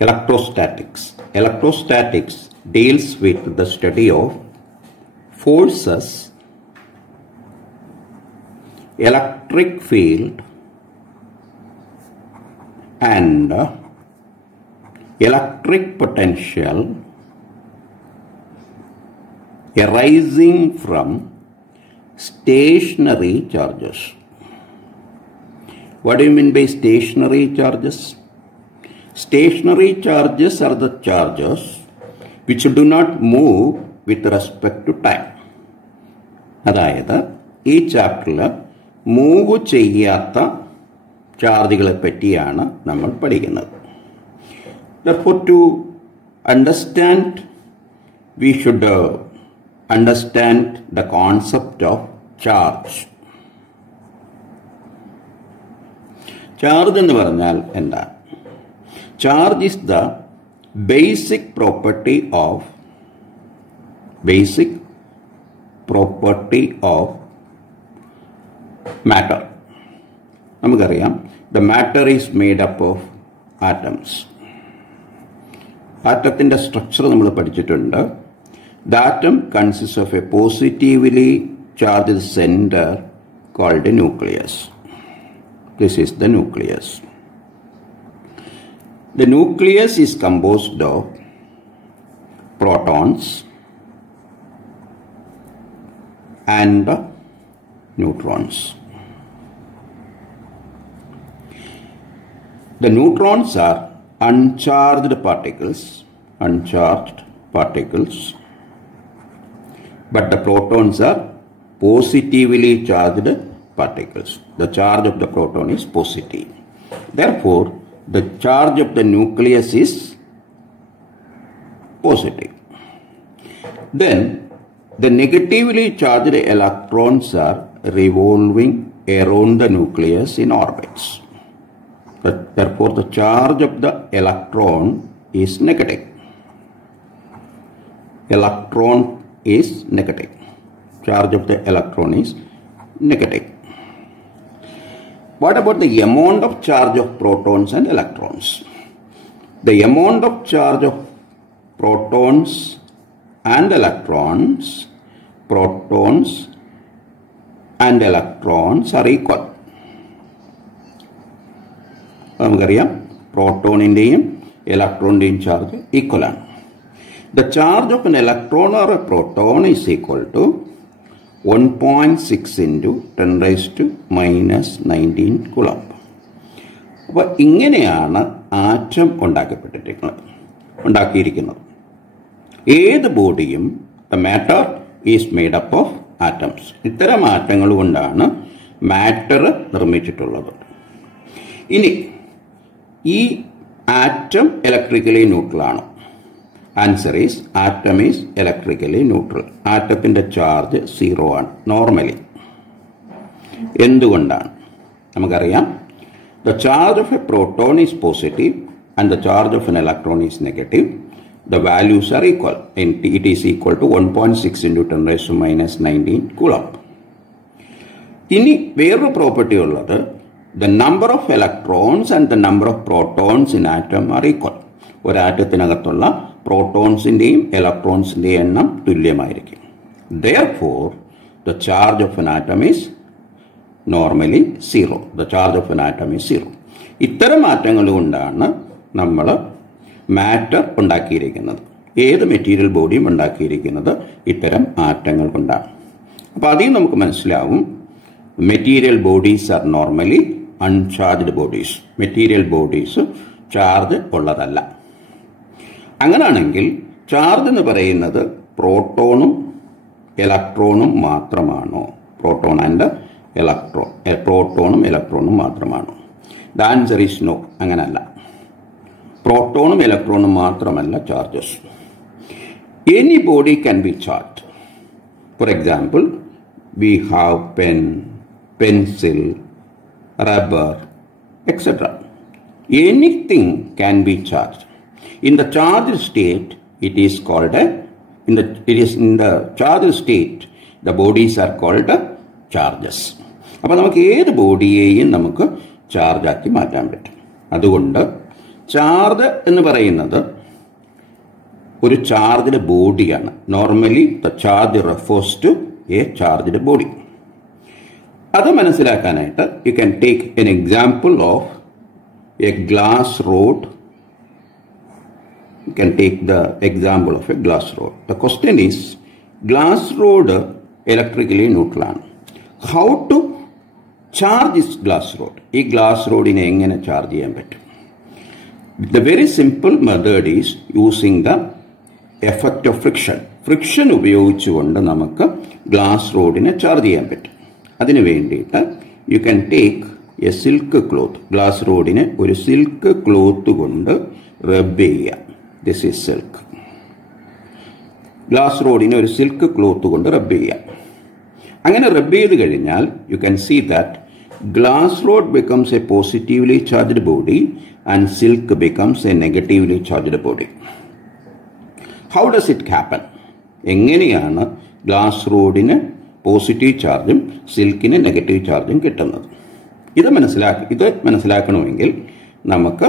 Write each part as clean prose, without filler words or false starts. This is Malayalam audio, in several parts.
Electrostatics. Electrostatics deals with the study of forces, electric field, and electric potential arising from stationary charges. What do you mean by stationary charges? Stationary charges are the charges which do not move with respect to time. അതായത് ഈ ചാപ്റ്ററിൽ മൂവ് ചെയ്യാത്ത ചാർജുകളെ പറ്റിയാണ് നമ്മൾ പഠിക്കുന്നത്. Therefore, to understand, we should understand the concept of charge. Charge എന്ന് പറഞ്ഞാൽ എന്താണ്? Charge is the basic property of matter. നമുക്കറിയാം, the matter is made up of atoms. ആറ്റത്തിന്റെ സ്ട്രക്ചർ നമ്മൾ പഠിച്ചിട്ടുണ്ട്. The atom consists of a positively charged center called a nucleus. This is the nucleus. The nucleus is composed of protons and neutrons. The neutrons are uncharged particles, but the protons are positively charged particles. The charge of the proton is positive. Therefore, the charge of the nucleus is positive. Then, the negatively charged electrons are revolving around the nucleus in orbits. Therefore, the charge of the electron is negative. Electron is negative. Charge of the electron is negative. What about the amount of charge of protons and electrons? The amount of charge of protons and electrons are equal. നമുക്കറിയാം, പ്രോട്ടോണിന്റെയും ഇലക്ട്രോണിന്റെയും ചാർജ് ഈക്വൽ ആണ്. The charge of an electron or a proton is equal to 1.6 into 10 raised to minus 19 coulomb. അപ്പോൾ ഇങ്ങനെയാണ് ആറ്റം ഉണ്ടാക്കിയിരിക്കുന്നത്. ഏത് ബോഡിയും the matter is made up of atoms. ഇത്തരം ആറ്റങ്ങൾ കൊണ്ടാണ് മാറ്റർ നിർമ്മിച്ചിട്ടുള്ളത്. ഇനി ഈ ആറ്റം ഇലക്ട്രിക്കലി ന്യൂട്രൽ ആണ്. Answer is atom is electrically neutral. ആറ്റത്തിന്റെ ചാർജ് 0 ആണ് നോർമലി. എന്തുകൊണ്ടാണ്? നമുക്കറിയാം, the charge of a proton is positive and the charge of an electron is negative. The values are equal. It is equal to 1.6 into 10 raised to minus 19 coulomb. ഇനി വേറൊരു പ്രോപ്പർട്ടി ഉള്ളത്, the number of electrons and the number of protons in atom are equal. ഒരു ആറ്റത്തിനകത്തുള്ള പ്രോട്ടോൺസിന്റെയും ഇലക്ട്രോൺസിന്റെയും എണ്ണം തുല്യമായിരിക്കും. Therefore, the charge of an atom is normally 0. The charge of an atom is 0. ഇത്തരം ആറ്റങ്ങൾ കൊണ്ടാണ് നമ്മൾ മാറ്റർ ഉണ്ടാക്കിയിരിക്കുന്നത്. ഏത് മെറ്റീരിയൽ ബോഡിയും ഉണ്ടാക്കിയിരിക്കുന്നത് ഇത്തരം ആറ്റങ്ങൾ കൊണ്ടാണ്. അപ്പോൾ അതിൽ നമുക്ക് മനസ്സിലാവും, material bodies are normally uncharged bodies. Material bodies charge ഉള്ളതല്ല. അങ്ങനെയാണെങ്കിൽ ചാർജ് എന്ന് പറയുന്നത് പ്രോട്ടോണും ഇലക്ട്രോണും മാത്രമാണോ? പ്രോട്ടോണും ഇലക്ട്രോണും മാത്രമാണോ? The answer is no. അങ്ങനല്ല. പ്രോട്ടോണും ഇലക്ട്രോണും മാത്രമല്ല charges. Any body can be charged. For example, we have pen, pencil, rubber, etc. Anything can be charged. In the charged state, it is called in the charged state, the bodies are called charges. അപ്പോൾ നമുക്ക് ഏത് ബോഡിയെയും നമുക്ക് ചാർജ് ആക്കി മാറ്റാൻ പറ്റും. അതുകൊണ്ട് ചാർജ് എന്ന് പറയുന്നത് ഒരു ചാർജ്ഡ് ബോഡിയാണ്. Normally the charge refers to a charged body. അത് മനസ്സിലാക്കാനായിട്ട് you can take an example of a glass rod. You can take the example of a glass rod. The question is, glass rod electrically neutral. How to charge this glass rod? This glass rod in engane charge cheyan pattum? The very simple method is using the effect of friction. Friction ഉപയോഗിച്ചുകൊണ്ട് നമുക്ക് ഗ്ലാസ് റോഡിനെ ചാർജ് ചെയ്യാൻ പറ്റും. അതിനു വേണ്ടിയിട്ട് you can take a silk cloth. Glass റോഡിനെ ഒരു സിൽക്ക് ക്ലോത്ത് കൊണ്ട് റബ്ബ് ചെയ്യുക. This is silk. ഗ്ലാസ് റോഡിനെ ഒരു സിൽക്ക് ക്ലോത്ത് കൊണ്ട് റബ്ബ് ചെയ്യാം. അങ്ങനെ റബ്ബ് ചെയ്ത് കഴിഞ്ഞാൽ you can see that glass rod becomes a positively charged body and silk becomes a negatively charged body. How does it happen? എങ്ങനെയാണ് ഗ്ലാസ് റോഡിന് പോസിറ്റീവ് ചാർജും സിൽക്കിന് നെഗറ്റീവ് ചാർജും കിട്ടുന്നത്? ഇത് മനസ്സിലാക്കണമെങ്കിൽ നമുക്ക്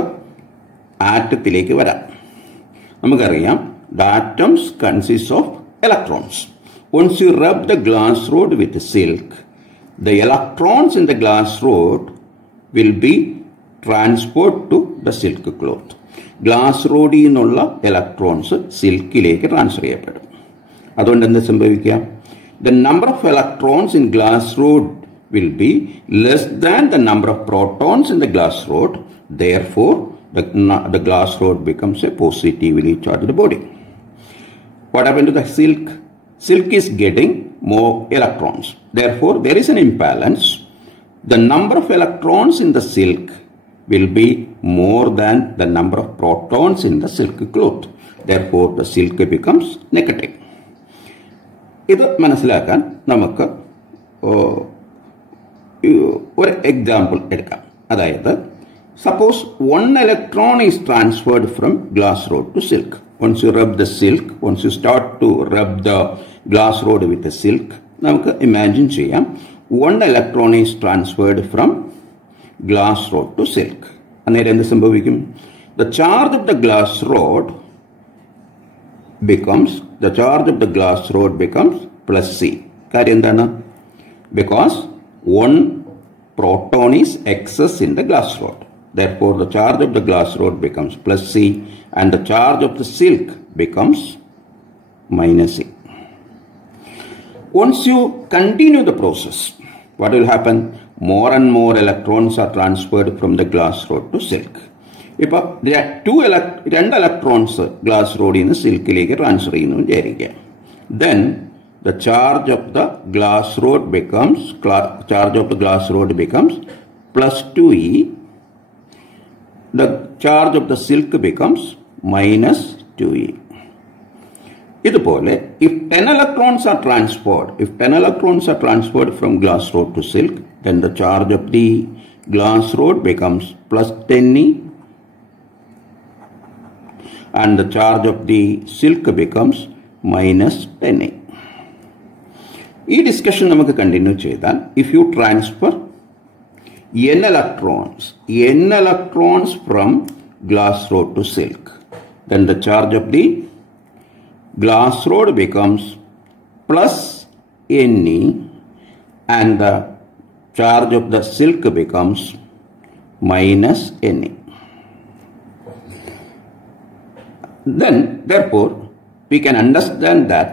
ആറ്റത്തിലേക്ക് വരാം. നമുക്കറിയാം the atoms consist of electrons. Once you rub the glass rod with silk, the electrons in the glass rod will be transferred to the silk cloth. Glass rod ഇന്നുള്ള ഇലക്ട്രോൺസ് സിൽക്കിലേക്ക് ട്രാൻസ്ഫർ ചെയ്യപ്പെടും. അതുകൊണ്ട് എന്ത് സംഭവിക്കാം? The number of electrons in glass rod will be less than the number of protons in the glass rod. Therefore, the glass rod becomes a positively charged body. What happened to the silk? Silk is getting more electrons. Therefore, there is an imbalance. The number of electrons in the silk will be more than the number of protons in the silk cloth. Therefore, the silk becomes negative. ഇത് മനസ്സിലാക്കാൻ നമുക്ക് ഒരു എക്സാമ്പിൾ എടുക്കാം. അതായത് suppose one electron is transferred from glass rod to silk. Once you rub the silk, once you start to rub the glass rod with the silk, നമുക്ക് imagine ചെയ്യാം one electron is transferred from glass rod to silk. അന്നേരം എന്ത് സംഭവിക്കും? The charge of the glass rod becomes plus C. കാര്യം എന്താണ്? Because one proton is excess in the glass rod. Therefore, the charge of the glass rod becomes plus C and the charge of the silk becomes minus C. Once you continue the process, what will happen? More and more electrons are transferred from the glass rod to silk. ഇപ്പോൾ രണ്ട് ഇലക്ട്രോൺസ് ഗ്ലാസ് റോഡിൽ നിന്ന് സിൽക്കിലേക്ക് ട്രാൻസ്ഫർ ചെയ്യുന്നു വിചാരിക്കുക. Then the charge of the glass rod becomes plus 2E. The charge of the silk becomes minus 2E. ഇതുപോലെ if 10 electrons are transferred from glass rod to silk, then the charge of the glass rod becomes plus 10E and the charge of the silk becomes minus 10E. ഈ ഡിസ്കഷൻ നമുക്ക് കണ്ടിന്യൂ ചെയ്താൽ if you transfer n electrons from glass rod to silk, then the charge of the glass rod becomes plus Ne and the charge of the silk becomes minus Ne. Then, therefore, we can understand that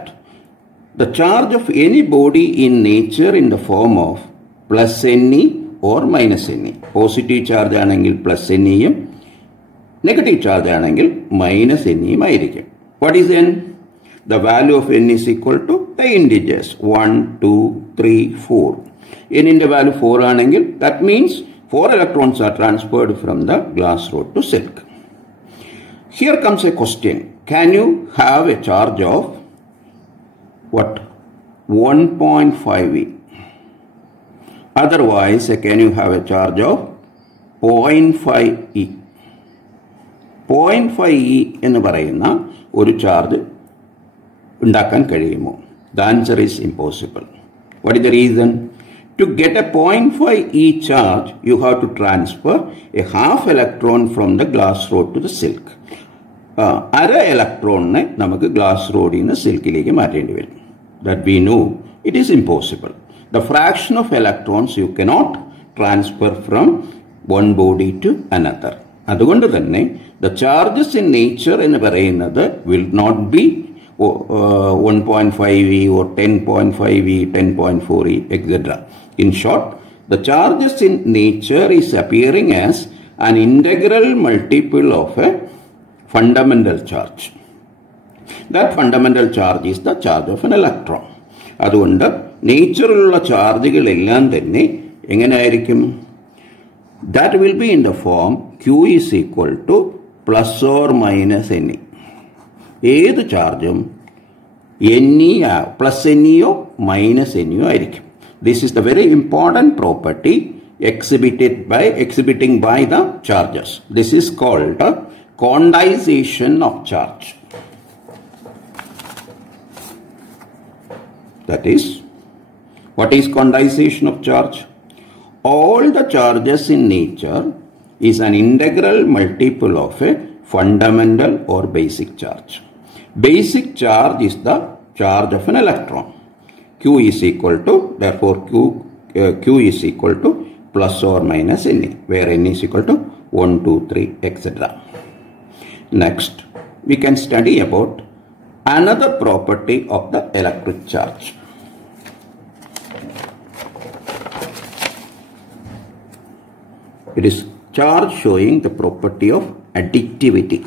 the charge of any body in nature in the form of plus Ne or minus Ne. Positive charge ആണെങ്കിൽ plus Ne യും negative charge ആണെങ്കിൽ minus Ne യും ആയിരിക്കും. What is N? The value of N is equal to the integers 1, 2, 3, 4. N in the value 4 ആണെങ്കിൽ that means 4 electrons are transferred from the glass rod to silk. Here comes a question. Can you have a charge of what? 1.5 E. Otherwise, can you have a charge of 0.5 E? 0.5 E എന്ന് പറയുന്ന ഒരു ചാർജ് ഉണ്ടാക്കാൻ കഴിയുമോ? The answer is impossible. What is the reason? To get a 0.5 E charge, you have to transfer a half electron from the glass rod to the silk. അര ഇലക്ട്രോണിനെ നമുക്ക് ഗ്ലാസ് റോഡിൽ നിന്ന് സിൽക്കിലേക്ക് മാറ്റേണ്ടി വരും. That we know it is impossible. The fraction of electrons you cannot transfer from one body to another. അതുകൊണ്ട് തന്നെ the charges in nature എന്ന് പറയുന്നത് will not be 1.5 E or 10.5 E, 10.4 E, etc. In short, the charges in nature is appearing as an integral multiple of a fundamental charge. That fundamental charge is the charge of an electron. അതുകൊണ്ട് നേച്ചറിലുള്ള ചാർജുകളെല്ലാം തന്നെ എങ്ങനെയായിരിക്കും? That will be in the form Q is equal to plus or minus Ne. ഏത് ചാർജും Ne plus Neയോ minus Neയോ ആയിരിക്കും. This is the very important property exhibiting by the charges. This is called quantization of charge. That is, what is quantization of charge? All the charges in nature is an integral multiple of a fundamental or basic charge. Basic charge is the charge of an electron. Q is equal to, therefore Q is equal to plus or minus Ne, where Ne is equal to 1, 2, 3, etc. Next, we can study about another property of the electric charge. It is charge showing the property of additivity.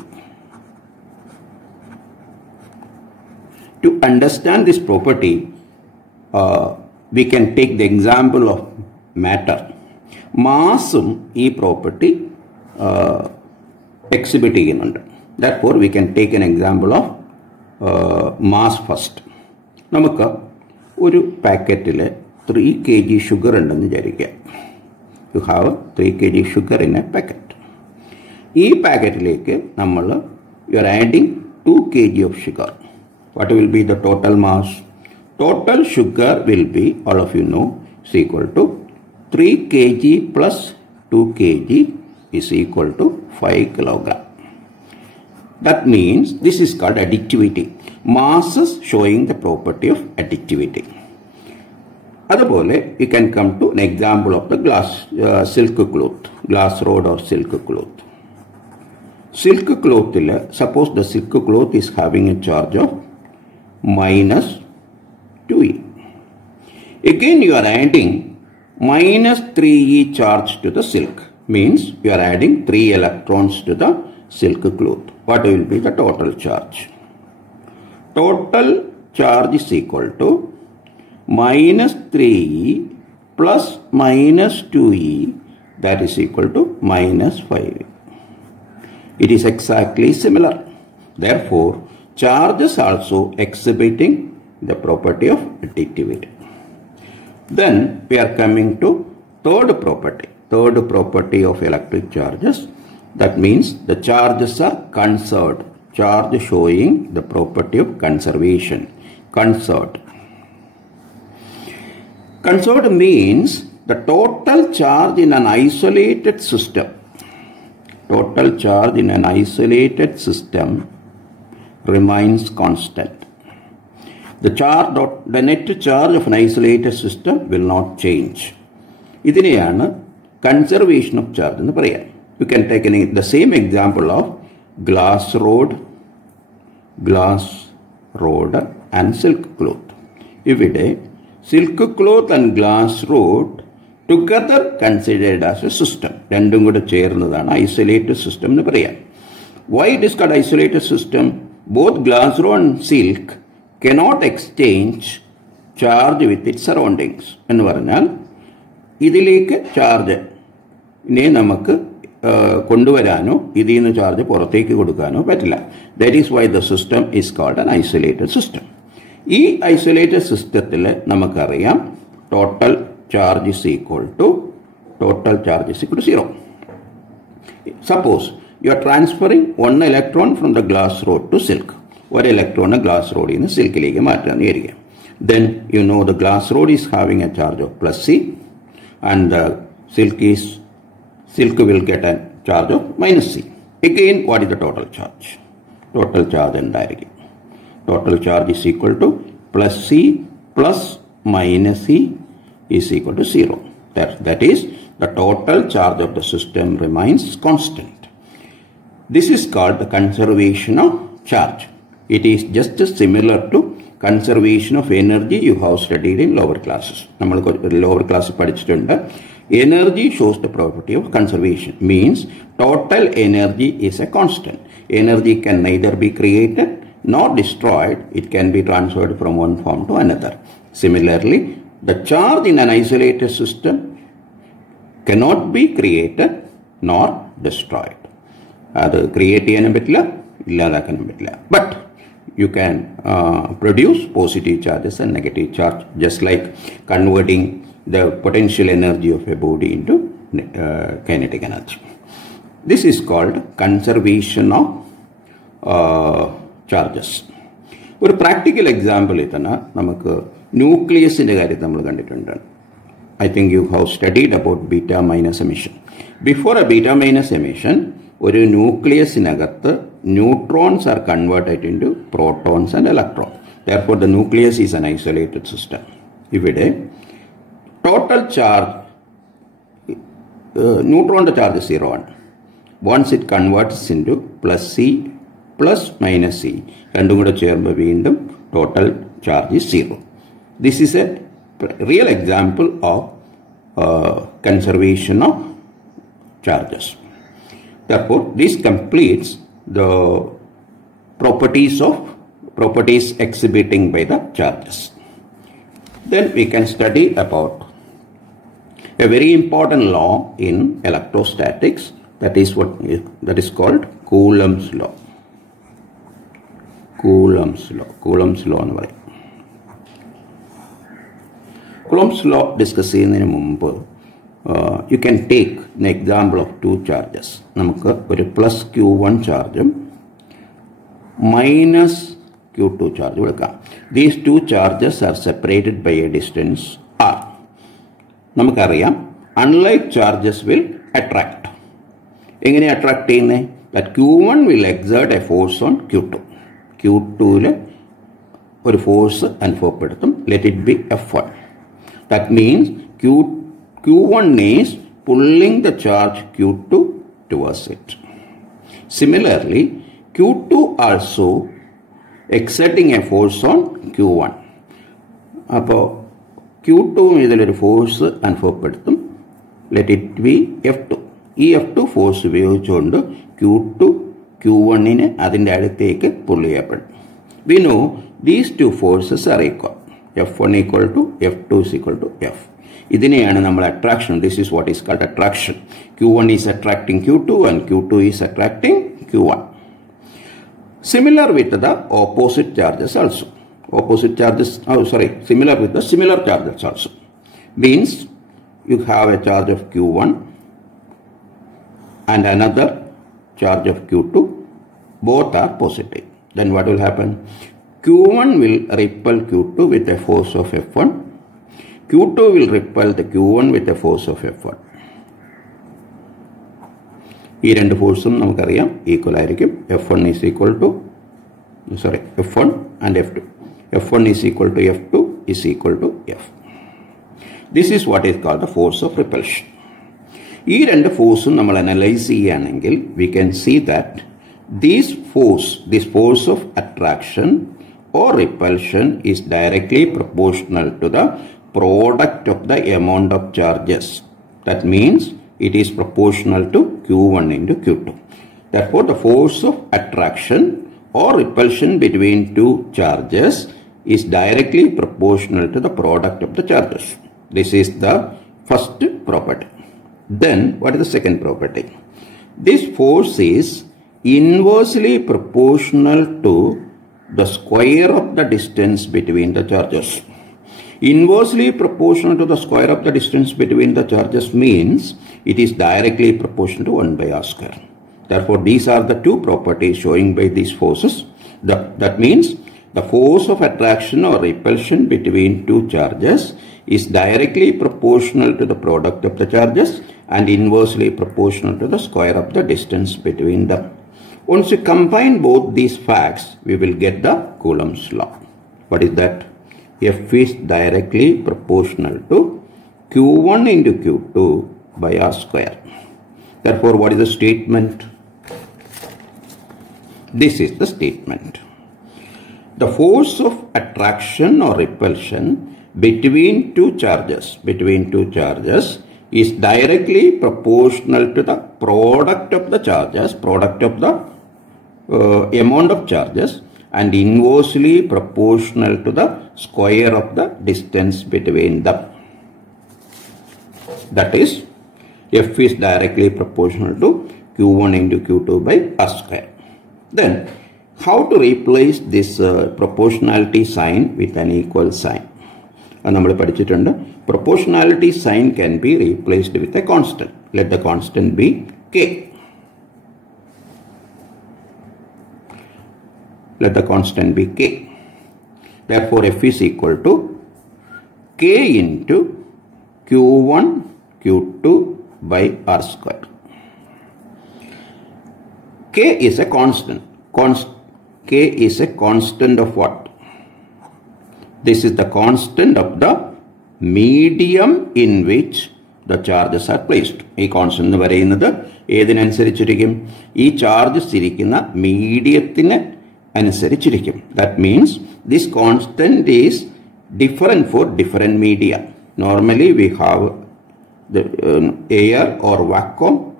To understand this property, we can take the example of matter. Massum ഈ property exhibit ചെയ്യുന്നുണ്ട്. Therefore, we can take an example of mass first. നമുക്ക് ഒരു പാക്കറ്റിൽ 3 kg sugar ഉണ്ടെന്ന് വിചാരിക്കുക. You have 3 kg sugar in a packet. ഈ പാക്കറ്റിലേക്ക് നമ്മൾ you are adding 2 kg of sugar. What will be the total mass? Total sugar will be, all of you know, is equal to 3 kg plus 2 kg is equal to 5 kilogram. That means this is called additivity. Masses showing the property of additivity. അതുപോലെ you can come to an example of the silk cloth, glass rod or silk cloth. Silk cloth, suppose the silk cloth is having a charge of minus 2E. Again you are adding minus 3E charge to the silk. Means you are adding 3 electrons to the silk cloth. What will be the total charge? Total charge is equal to minus 3E plus minus 2E, that is equal to minus 5E. It is exactly similar. Therefore, charges also exhibiting the property of additivity. Then we are coming to third property of electric charges. That means the charges are conserved. Charge showing the property of conservation. Conserved. Conserved means the total charge in an isolated system. Total charge in an isolated system remains constant. The net charge of an isolated system will not change. ഇതിനെയാണ് conservation of charge എന്ന് പറയാം. You can take the same example of glass rod and silk cloth. ഇവിടെ silk cloth and glass rod together considered as a system. രണ്ടും കൂടെ ചേർന്നതാണ് isolated system എന്ന് പറയാം. Why it is called isolated system? Both glass rod and silk cannot exchange charge with its surroundings. എന്ന് പറഞ്ഞാൽ ഇതിലേക്ക് ചാർജ് ഇനി നമുക്ക് കൊണ്ടുവരാനോ ഇതിൽ നിന്ന് ചാർജ് പുറത്തേക്ക് കൊടുക്കാനോ പറ്റില്ല. That is why the system is called an isolated system. ഈ isolated സിസ്റ്റത്തിൽ നമുക്കറിയാം total charge is equal to 0. Suppose you are transferring one electron from the glass rod to silk. ഒരു ഇലക്ട്രോൺ ഗ്ലാസ് റോഡിൽ നിന്ന് സിൽക്കിലേക്ക് മാറ്റാന്ന് വിചാരിക്കുക. Then you know the glass rod is having a charge of plus C, and the silk will get a charge of minus C. Again, what is the total charge? Total charge indirectly. Total charge is equal to plus C plus minus C is equal to 0. That is, the total charge of the system remains constant. This is called the conservation of charge. It is just similar to conservation of energy you have studied in lower classes. Lower class energy shows the property of conservation. Means total energy is a constant. Energy can neither be created nor destroyed. It can be transferred from one form to another. Similarly, the charge in an isolated system cannot be created nor destroyed. But you can produce positive charges and negative charge, just like converting the potential energy of a body into kinetic energy. This is called conservation of charges. For a practical example, nucleus in the I think you have studied about beta minus emission. Before a beta minus emission, a nucleus in neutrons are converted into protons and electrons. Therefore, the nucleus is an isolated system. If it is total charge, neutron charge is 0. Once it converts into plus C plus minus C, total charge is 0. This is a real example of conservation of charges. Therefore, this completes the properties exhibiting by the charges. Then we can study about a very important law in electrostatics, that is called Coulomb's law. Coulomb's law. Coulomb's law discussing you can take an example of two charges. Namukku plus Q1 charge minus Q2 charge. These two charges are separated by a distance R. Unlike charges will attract. That Q1 will exert a force on Q2. Q2 will force and let it be F1. That means Q1 is pulling the charge Q2 towards it. Similarly, Q2 also exerting a force on Q1. Q2 is a force and let it be F2. F2 force Q2 Q1 in pull. We know these two forces are equal. F1 equal to F2 is equal to F. Attraction. This is what is called attraction. Q1 is attracting Q2 and Q2 is attracting Q1. Similar with the opposite charges also. Similar with the similar charges also. Means you have a charge of Q1 and another charge of Q2. Both are positive. Then what will happen? Q1 will repel Q2 with a force of F1. Q2 will repel the Q1 with a force of F1. These two forces equal. F1 is equal to F1 and F2. F1 is equal to F2 is equal to F. This is what is called the force of repulsion. These two forces we analyze, we can see that this force of attraction or repulsion is directly proportional to the product of the amount of charges. That means it is proportional to Q1 into Q2. Therefore, the force of attraction or repulsion between two charges is directly proportional to the product of the charges. This is the first property. Then, what is the second property? This force is inversely proportional to the square of the distance between the charges. Inversely proportional to the square of the distance between the charges means it is directly proportional to 1 by r square. Therefore, these are the two properties showing by these forces. That means the force of attraction or repulsion between two charges is directly proportional to the product of the charges and inversely proportional to the square of the distance between them. Once you combine both these facts, we will get the Coulomb's law. What is that? F is directly proportional to Q1 into Q2 by R square. Therefore, what is the statement? This is the statement. The force of attraction or repulsion between two charges is directly proportional to the product of the charges, product of the amount of charges, and inversely proportional to the square of the distance between them. That is, F is directly proportional to Q1 into Q2 by R square. Then, how to replace this proportionality sign with an equal sign? Proportionality sign can be replaced with a constant. Let the constant be K. Let the constant be K. Therefore, F is equal to K into Q1, Q2 by R square. K is a constant. K is a constant of what? This is the constant of the medium in which the charges are placed. This constant is this charge medium. That means this constant is different for different media. Normally we have the air or vacuum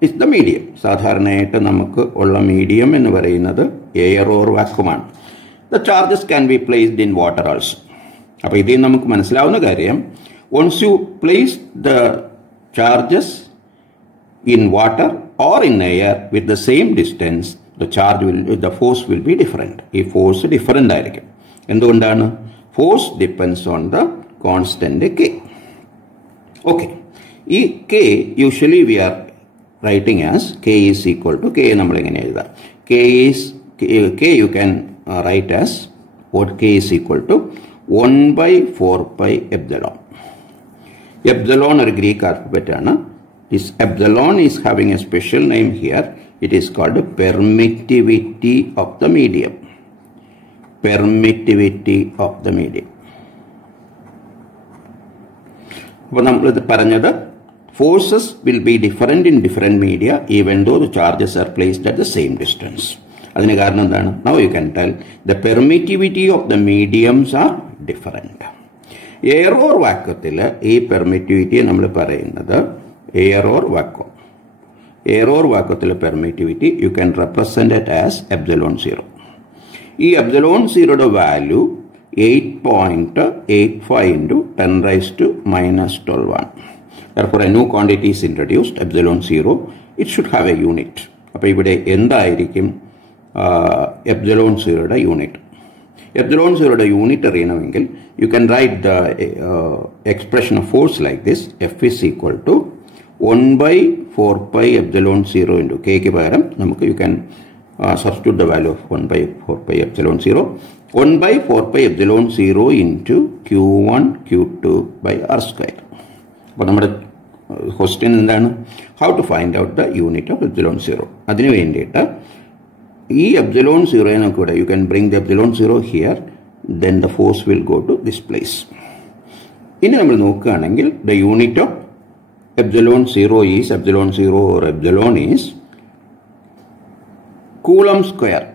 is the medium. Sadharanayattu namukku ulla medium ennu parayunnathu air or vacuum. The charges can be placed in water also. Appo idil namukku manasilavunna karyam, once you place the charges in water or in air with the same distance, the force will be different. This force is different. Endondana? Force depends on the constant K. Okay. This K usually we are writing as K is equal to K. K you can write as what? K is equal to 1 by 4 pi epsilon. Epsilon is a Greek alphabet. This epsilon is having a special name here. It is called permittivity of the medium. Permittivity of the medium. Forces will be different in different media even though the charges are placed at the same distance. Now you can tell the permittivity of the mediums are different. Air or vacuum, this permittivity is air or vacuum. Air or vacuum permittivity, you can represent it as epsilon 0. This epsilon 0 value 8.85 into 10 raised to minus 12. Therefore, a new quantity is introduced, epsilon 0. It should have a unit. Epsilon 0 unit. Epsilon 0 unit, you can write the expression of force like this. F is equal to 1 by 4 pi epsilon 0 into K. You can substitute the value of 1 by 4 pi epsilon 0. 1 by 4 pi epsilon 0 into Q1 Q2 by R square. But our question is how to find out the unit of epsilon 0. This epsilon 0, you can bring the epsilon 0 here, then the force will go to this place. In the unit of epsilon 0 or epsilon is Coulomb square.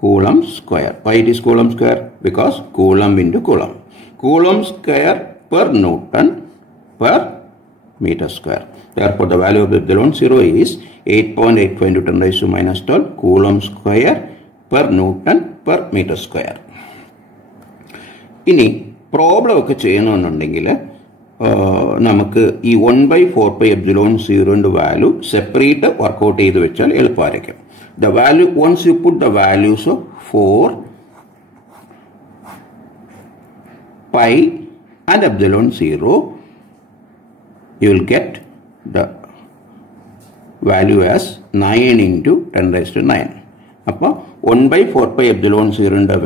Coulomb square. Why it is Coulomb square? Because Coulomb into Coulomb. Coulomb square per Newton per meter square. Therefore, the value of epsilon 0 is 8.85 into 10 raised to minus 12 Coulomb square per Newton per meter square. Ini problem ഒക്കെ ചെയ്യണമെന്നുണ്ടെങ്കിൽ നമുക്ക് ഈ 1 by 4 pi epsilon 0 ന്റെ വാല്യൂ സെപ്പറേറ്റ് വർക്കൗട്ട് ചെയ്ത് വെച്ചാൽ എളുപ്പമായിരിക്കും. The value, once you put the values of 4 pi and epsilon 0, you will get the value as 9 into 10 raised to 9. Appa 1/4πε0ന്റെ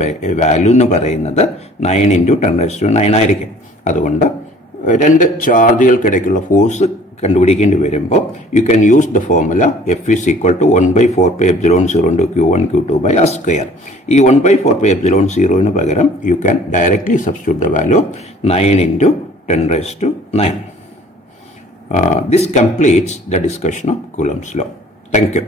value എന്ന് പറയുന്നത് 9 × 10⁻⁹ ആയിരിക്കും. അതുകൊണ്ട് രണ്ട് ചാർജുകൾക്കിടയ്ക്കുള്ള ഫോഴ്സ് കണ്ടുപിടിക്കേണ്ടി വരുമ്പോൾ you can use the formula F is equal to 1/4πε0 Q1 Q2 by R square. ഈ 1/4πε0 പകരം you can directly substitute the value 9 × 10⁹. This completes the discussion of Coulomb's law. Thank you.